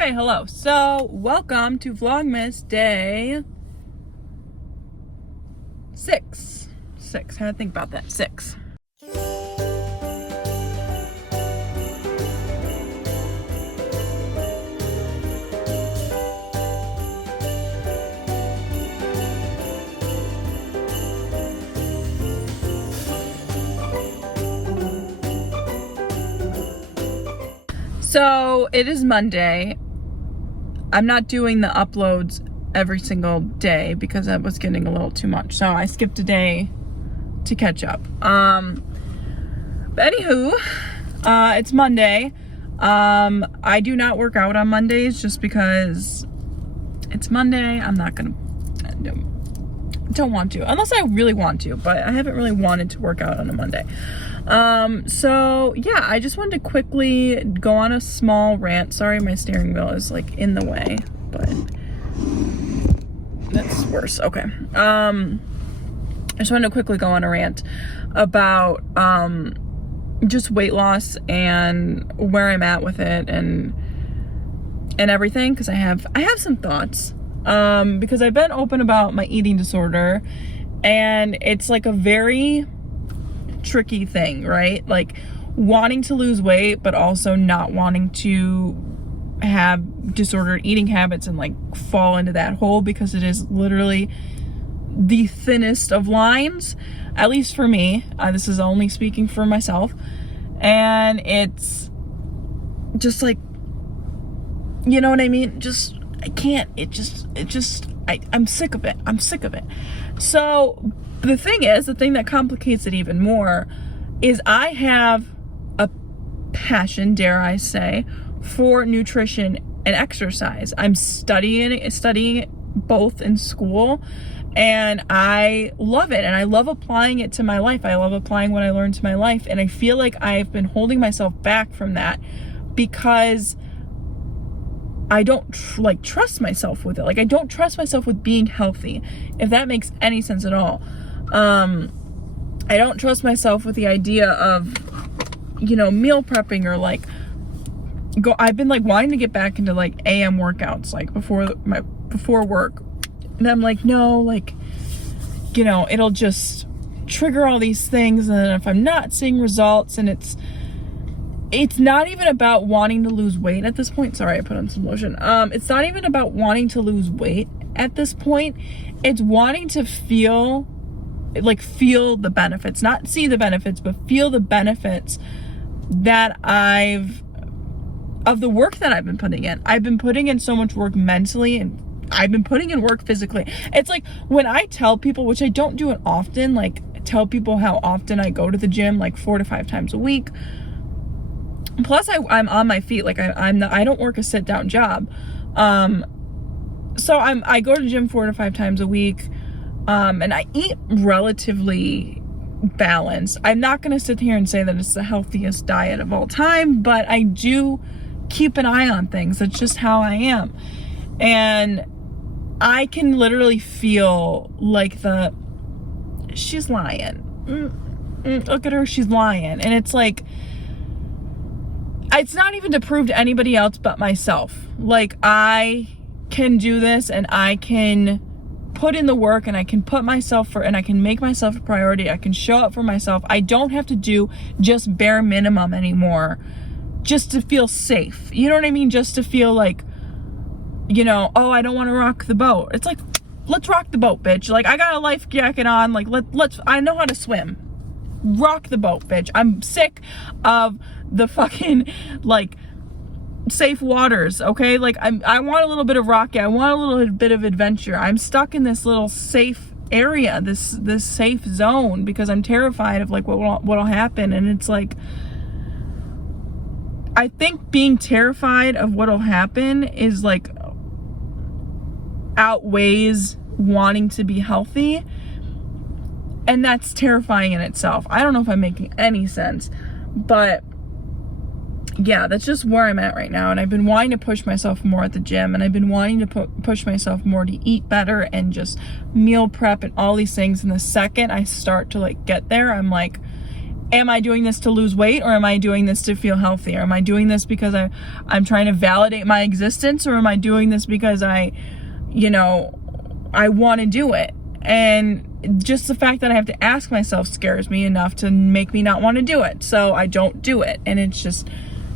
Hey, hello. So, welcome to Vlogmas day 6. Had to think about that. 6. So, it is Monday. I'm not doing the uploads every single day because that was getting a little too much. So I skipped a day to catch up. But anywho, it's Monday. I do not work out on Mondays just because it's Monday. I'm not gonna, don't want to, unless I really want to, but I haven't really wanted to work out on a Monday. So yeah, I just wanted to quickly go on a small rant. Sorry, my steering wheel is like in the way, but that's worse. Okay. I just wanted to quickly go on a rant about, just weight loss and where I'm at with it and everything. Cause I have some thoughts, because I've been open about my eating disorder, and it's like a very tricky thing, right? Like wanting to lose weight, but also not wanting to have disordered eating habits and like fall into that hole, because it is literally the thinnest of lines, at least for me. This is only speaking for myself, and it's just like, you know what I mean? Just, I can't, I'm sick of it. So the thing that complicates it even more is I have a passion, dare I say, for nutrition and exercise. I'm studying both in school, and I love it, and I love applying it to my life. I love applying what I learned to my life, and I feel like I've been holding myself back from that because I don't trust myself with it. Like, I don't trust myself with being healthy, if that makes any sense at all. I don't trust myself with the idea of, meal prepping, or like I've been like wanting to get back into like AM workouts, like before work. And I'm like, no, like, it'll just trigger all these things. And then if I'm not seeing results, and it's not even about wanting to lose weight at this point. Sorry, I put on some lotion. It's not even about wanting to lose weight at this point. It's wanting to feel the benefits, not see the benefits, but feel the benefits of the work that I've been putting in. I've been putting in so much work mentally, and I've been putting in work physically. It's like when I tell people, which I don't do it often, like tell people how often I go to the gym, like 4 to 5 times a week. Plus I'm on my feet. Like I don't work a sit down job. So I go to the gym 4 to 5 times a week. And I eat relatively balanced. I'm not going to sit here and say that it's the healthiest diet of all time, but I do keep an eye on things. That's just how I am. And I can literally feel like she's lying. Look at her, she's lying. And it's like, it's not even to prove to anybody else but myself. Like, I can do this, and I can put in the work, and I can put myself and I can make myself a priority. I can show up for myself. I don't have to do just bare minimum anymore just to feel safe. You know what I mean? Just to feel like, oh, I don't want to rock the boat. It's like, let's rock the boat, bitch. Like, I got a life jacket on. Like, I know how to swim. Rock the boat, bitch. I'm sick of the fucking, like, safe waters, okay? Like, I want a little bit of rocky. I want a little bit of adventure. I'm stuck in this little safe area, this safe zone, because I'm terrified of like what'll happen. And it's like, I think being terrified of what'll happen is like outweighs wanting to be healthy, and that's terrifying in itself. I don't know if I'm making any sense, but yeah, that's just where I'm at right now. And I've been wanting to push myself more at the gym, and I've been wanting to push myself more to eat better and just meal prep and all these things. And the second I start to like get there, I'm like, am I doing this to lose weight, or am I doing this to feel healthier? Am I doing this because I'm trying to validate my existence, or am I doing this because I want to do it? And just the fact that I have to ask myself scares me enough to make me not want to do it. So I don't do it. And it's just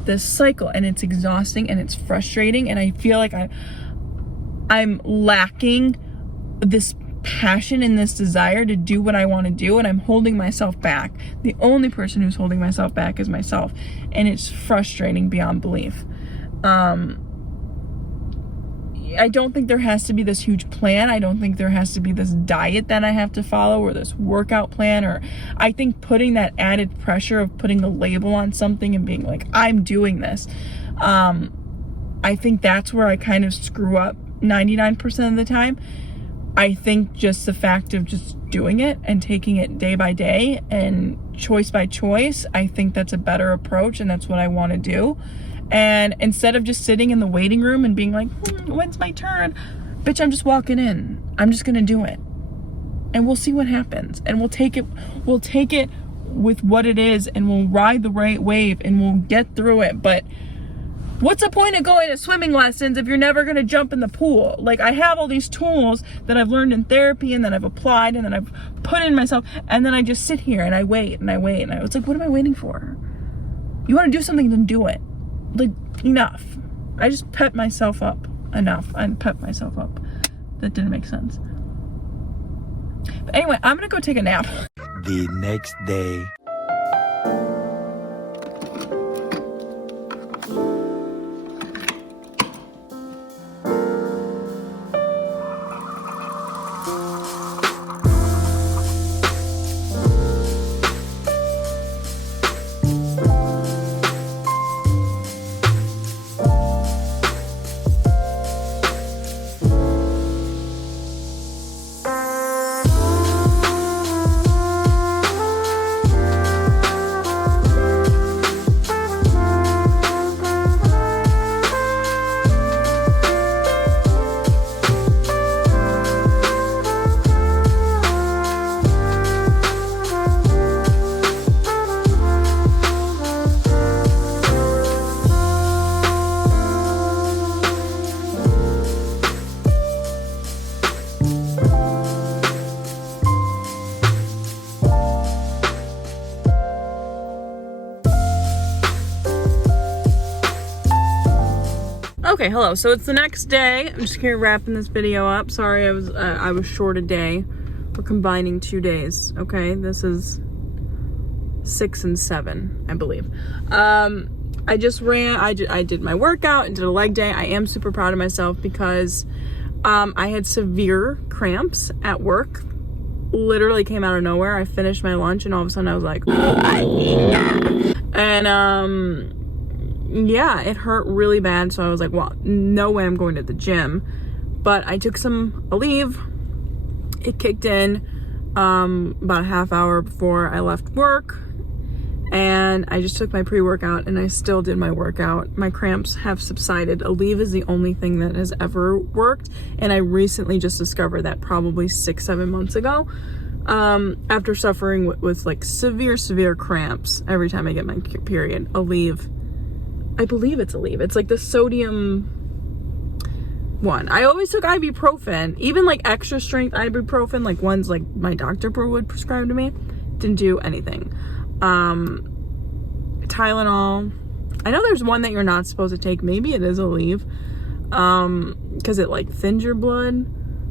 this cycle, and it's exhausting, and it's frustrating, and I feel like I'm lacking this passion and this desire to do what I want to do, and I'm holding myself back. The only person who's holding myself back is myself, and it's frustrating beyond belief. I don't think there has to be this huge plan. I don't think there has to be this diet that I have to follow, or this workout plan, or I think putting that added pressure of putting a label on something and being like, I'm doing this, I think that's where I kind of screw up 99% of the time. I think just the fact of just doing it and taking it day by day and choice by choice, I think that's a better approach, and that's what I want to do. And instead of just sitting in the waiting room and being like, when's my turn? Bitch, I'm just walking in. I'm just going to do it. And we'll see what happens. And we'll take it with what it is, and we'll ride the right wave, and we'll get through it. But what's the point of going to swimming lessons if you're never going to jump in the pool? Like, I have all these tools that I've learned in therapy, and that I've applied, and then I've put in myself, and then I just sit here and I wait and I wait. And I was like, what am I waiting for? You want to do something, then do it. Like, enough. I just pet myself up enough. I pet myself up. That didn't make sense. But anyway, I'm going to go take a nap. The next day. Okay, hello. So it's the next day. I'm just here wrapping this video up. Sorry, I was short a day. We're combining 2 days. Okay, this is 6 and 7, I believe. I just ran. I did my workout and did a leg day. I am super proud of myself because I had severe cramps at work. Literally came out of nowhere. I finished my lunch and all of a sudden I was like, and yeah, it hurt really bad. So I was like, well, no way I'm going to the gym. But I took a leave. It kicked in about a half hour before I left work. And I just took my pre-workout and I still did my workout. My cramps have subsided. Aleve is the only thing that has ever worked. And I recently just discovered that probably 6-7 months ago. After suffering with like severe cramps every time I get my period. Aleve. I believe it's Aleve. It's like the sodium one. I always took ibuprofen, even like extra strength ibuprofen, like ones like my doctor would prescribe to me. Didn't do anything. Tylenol. I know there's one that you're not supposed to take. Maybe it is Aleve. Because it like thins your blood.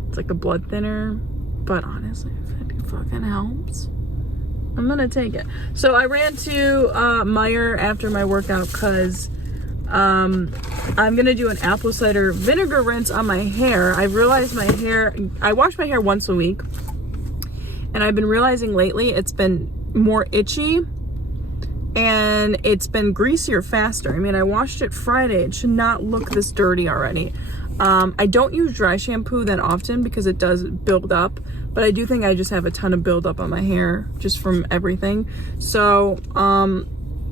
It's like a blood thinner. But honestly, if it fucking helps, I'm gonna take it. So I ran to Meijer after my workout because I'm gonna do an apple cider vinegar rinse on my hair. I realized my hair, I wash my hair once a week, and I've been realizing lately it's been more itchy and it's been greasier faster. I mean, I washed it Friday. It should not look this dirty already. I don't use dry shampoo that often because it does build up, but I do think I just have a ton of buildup on my hair just from everything. So,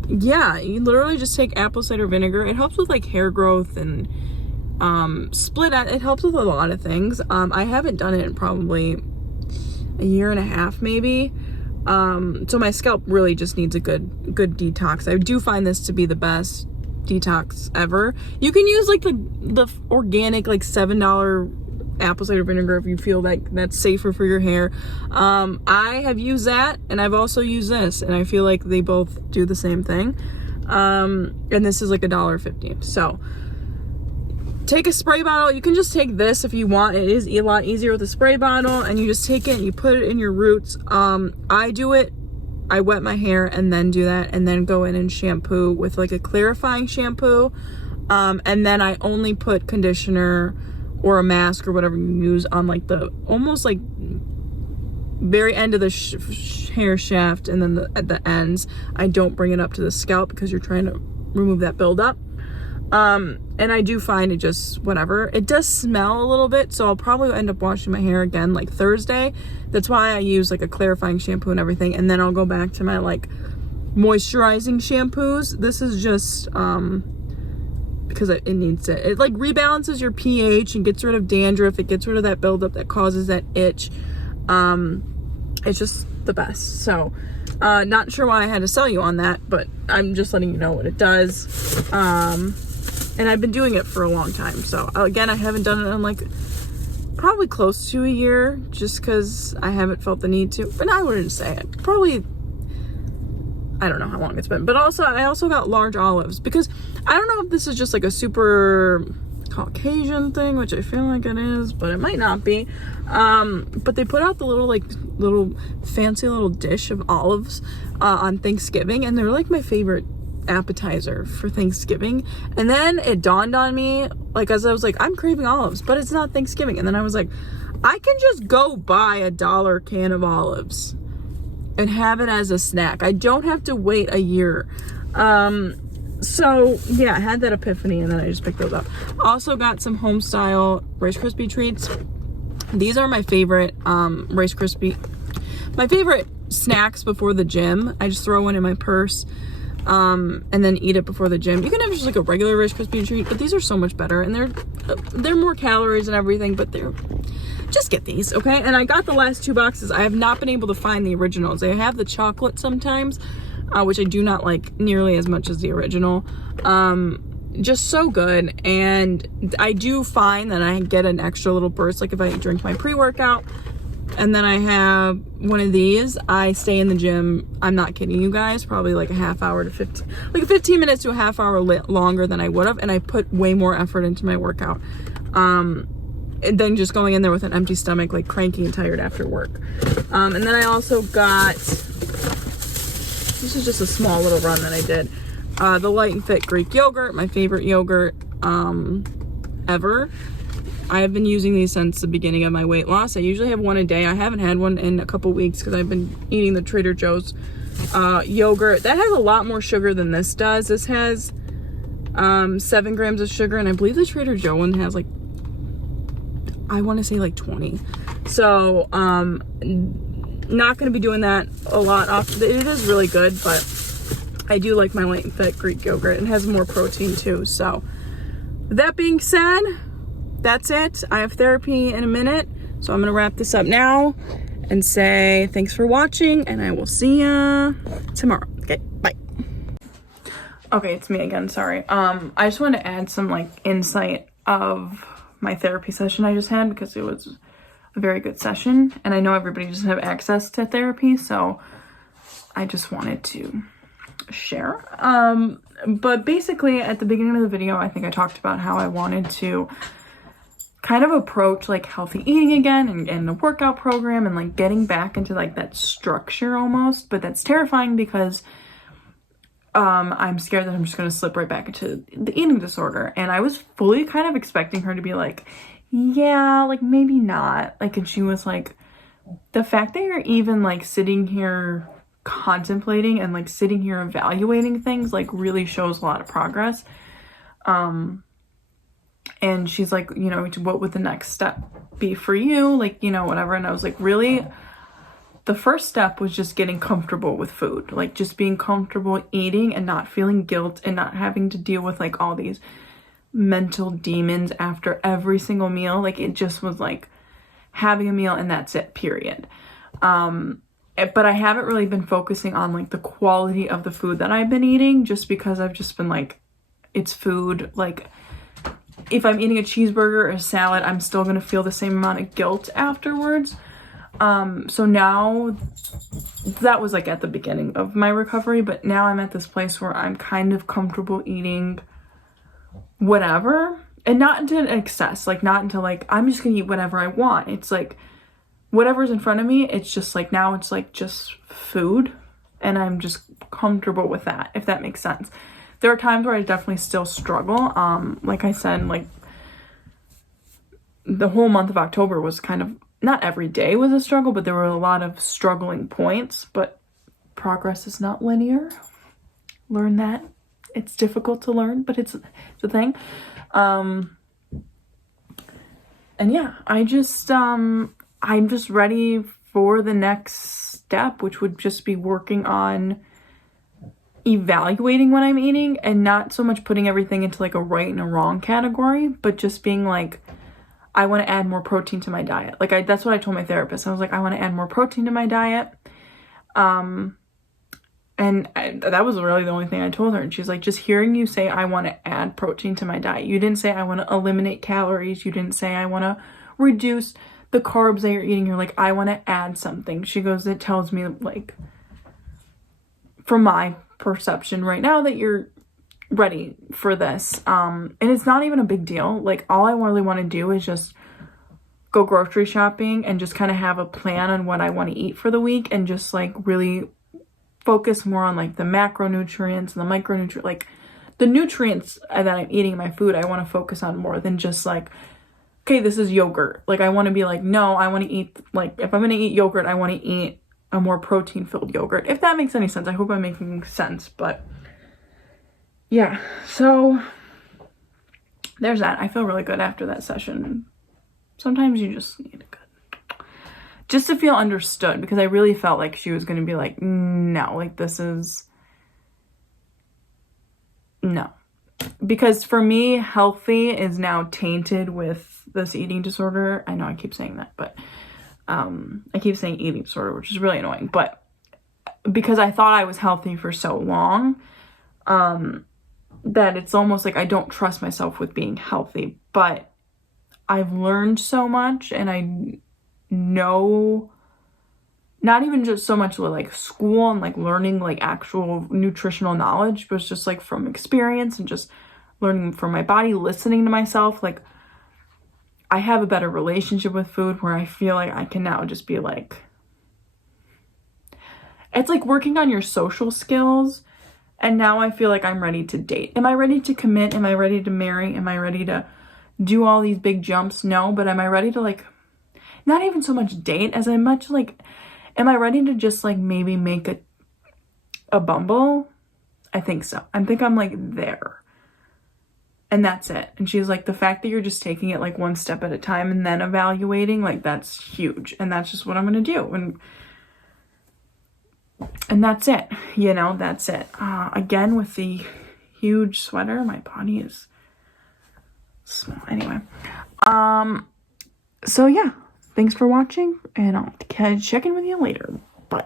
yeah, you literally just take apple cider vinegar. It helps with like hair growth and split out. It helps with a lot of things. I haven't done it in probably a year and a half maybe. So my scalp really just needs a good detox. I do find this to be the best detox ever. You can use like the organic like $7 apple cider vinegar if you feel like that's safer for your hair. I have used that, and I've also used this, and I feel like they both do the same thing. And this is like $1.50. So take a spray bottle. You can just take this if you want. It is a lot easier with a spray bottle, and you just take it and you put it in your roots. I do it, I wet my hair and then do that, and then go in and shampoo with like a clarifying shampoo. And then I only put conditioner or a mask or whatever you use on like the almost like very end of the hair shaft, and then at the ends. I don't bring it up to the scalp because you're trying to remove that buildup. And I do find it just whatever. It does smell a little bit, so I'll probably end up washing my hair again like Thursday. That's why I use like a clarifying shampoo and everything, and then I'll go back to my like moisturizing shampoos. This is just because it needs it. It like rebalances your pH and gets rid of dandruff. It gets rid of that buildup that causes that itch. It's just the best. So not sure why I had to sell you on that, but I'm just letting you know what it does. And I've been doing it for a long time. So again, I haven't done it in like probably close to a year, just because I haven't felt the need to. But I wouldn't say it. Probably, I don't know how long it's been. But also, I also got large olives, because I don't know if this is just like a super Caucasian thing, which I feel like it is, but it might not be. But they put out the little fancy little dish of olives on Thanksgiving, and they're like my favorite appetizer for Thanksgiving. And then it dawned on me, like as I was like, I'm craving olives, but it's not Thanksgiving. And then I was like, I can just go buy a $1 can of olives and have it as a snack. I don't have to wait a year. So yeah, I had that epiphany, and then I just picked those up. Also got some home style Rice Krispie treats. These are my favorite my favorite snacks before the gym. I just throw one in my purse and then eat it before the gym. You can have just like a regular Rice Krispie treat, but these are so much better, and they're more calories and everything, but just get these, okay? And I got the last 2 boxes. I have not been able to find the originals. They have the chocolate sometimes, which I do not like nearly as much as the original. Just so good. And I do find that I get an extra little burst, like if I drink my pre-workout and then I have one of these, I stay in the gym, I'm not kidding you guys, probably like a half hour to 15 minutes to a half hour longer than I would have, and I put way more effort into my workout than just going in there with an empty stomach, like cranky and tired after work. And then I also got, this is just a small little run that I did, the Light and Fit Greek yogurt, my favorite yogurt ever. I have been using these since the beginning of my weight loss. I usually have one a day. I haven't had one in a couple weeks because I've been eating the Trader Joe's yogurt. That has a lot more sugar than this does. This has 7 grams of sugar, and I believe the Trader Joe one has like, I want to say like 20. So not going to be doing that a lot often. It is really good, but I do like my Light and Fit Greek yogurt. It has more protein too. So that being said, that's it. I have therapy in a minute, so I'm gonna wrap this up now and say thanks for watching, and I will see ya tomorrow. Okay, bye. Okay, it's me again, sorry. I just wanted to add some like insight of my therapy session I just had, because it was a very good session, and I know everybody doesn't have access to therapy, so I just wanted to share. But basically at the beginning of the video, I think I talked about how I wanted to kind of approach like healthy eating again and the workout program and like getting back into like that structure almost, but that's terrifying because I'm scared that I'm just going to slip right back into the eating disorder. And I was fully kind of expecting her to be like, yeah, like maybe not, like, and she was like, the fact that you're even like sitting here contemplating and like sitting here evaluating things like really shows a lot of progress. And she's like, you know, what would the next step be for you? Like, you know, whatever. And I was like, really? The first step was just getting comfortable with food. Like, just being comfortable eating and not feeling guilt and not having to deal with, like, all these mental demons after every single meal. Like, it just was, like, having a meal and that's it, period. And but I haven't really been focusing on like the quality of the food that I've been eating, just because I've just been like, it's food. Like if I'm eating a cheeseburger or a salad, I'm still gonna feel the same amount of guilt afterwards. So now, that was like at the beginning of my recovery, but now I'm at this place where I'm kind of comfortable eating whatever, and not into excess, like not into like, I'm just gonna eat whatever I want. It's like, whatever's in front of me, it's just like, now it's like just food, and I'm just comfortable with that, if that makes sense. There are times where I definitely still struggle. Like I said, like the whole month of October was kind of, not every day was a struggle, but there were a lot of struggling points. But progress is not linear. Learn that. It's difficult to learn, but it's a thing. And yeah, I'm just ready for the next step, which would just be working on evaluating what I'm eating, and not so much putting everything into like a right and a wrong category, but just being like, I want to add more protein to my diet. Like that's what I told my therapist. I was like, I want to add more protein to my diet. And that was really the only thing I told her. And she's like, just hearing you say, I want to add protein to my diet. You didn't say I want to eliminate calories. You didn't say I want to reduce the carbs that you're eating. You're like, I want to add something. She goes, it tells me, like, from my perception right now, that you're ready for this. And it's not even a big deal. Like, all I really want to do is just go grocery shopping and just kind of have a plan on what I want to eat for the week, and just like really focus more on like the macronutrients and the micronutrients, like the nutrients that I'm eating in my food. I want to focus on more than just like, okay, this is yogurt. Like, I want to be like, no, I want to eat, like, if I'm going to eat yogurt, I want to eat a more protein filled yogurt, if that makes any sense. I hope I'm making sense. But yeah, so there's that. I feel really good after that session. Sometimes you just need just to feel understood, because I really felt like she was going to be like, no, like this is, no. Because for me, healthy is now tainted with this eating disorder. I know I keep saying that, but I keep saying eating disorder, which is really annoying. But because I thought I was healthy for so long, that it's almost like I don't trust myself with being healthy. But I've learned so much, and I know, not even just so much with like school and like learning like actual nutritional knowledge, but it's just like from experience and just learning from my body, listening to myself. Like, I have a better relationship with food, where I feel like I can now just be like, it's like working on your social skills. And now I feel like I'm ready to date. Am I ready to commit? Am I ready to marry? Am I ready to do all these big jumps? No. But am I ready to, like, not even so much date as I'm much like, am I ready to just like maybe make a Bumble? I think so. I think I'm like there. And that's it. And she's like, the fact that you're just taking it like one step at a time and then evaluating, like, that's huge. And that's just what I'm going to do. And that's it. You know, that's it. Again, with the huge sweater, my body is small. Anyway. So yeah. Thanks for watching, and I'll check in with you later. Bye.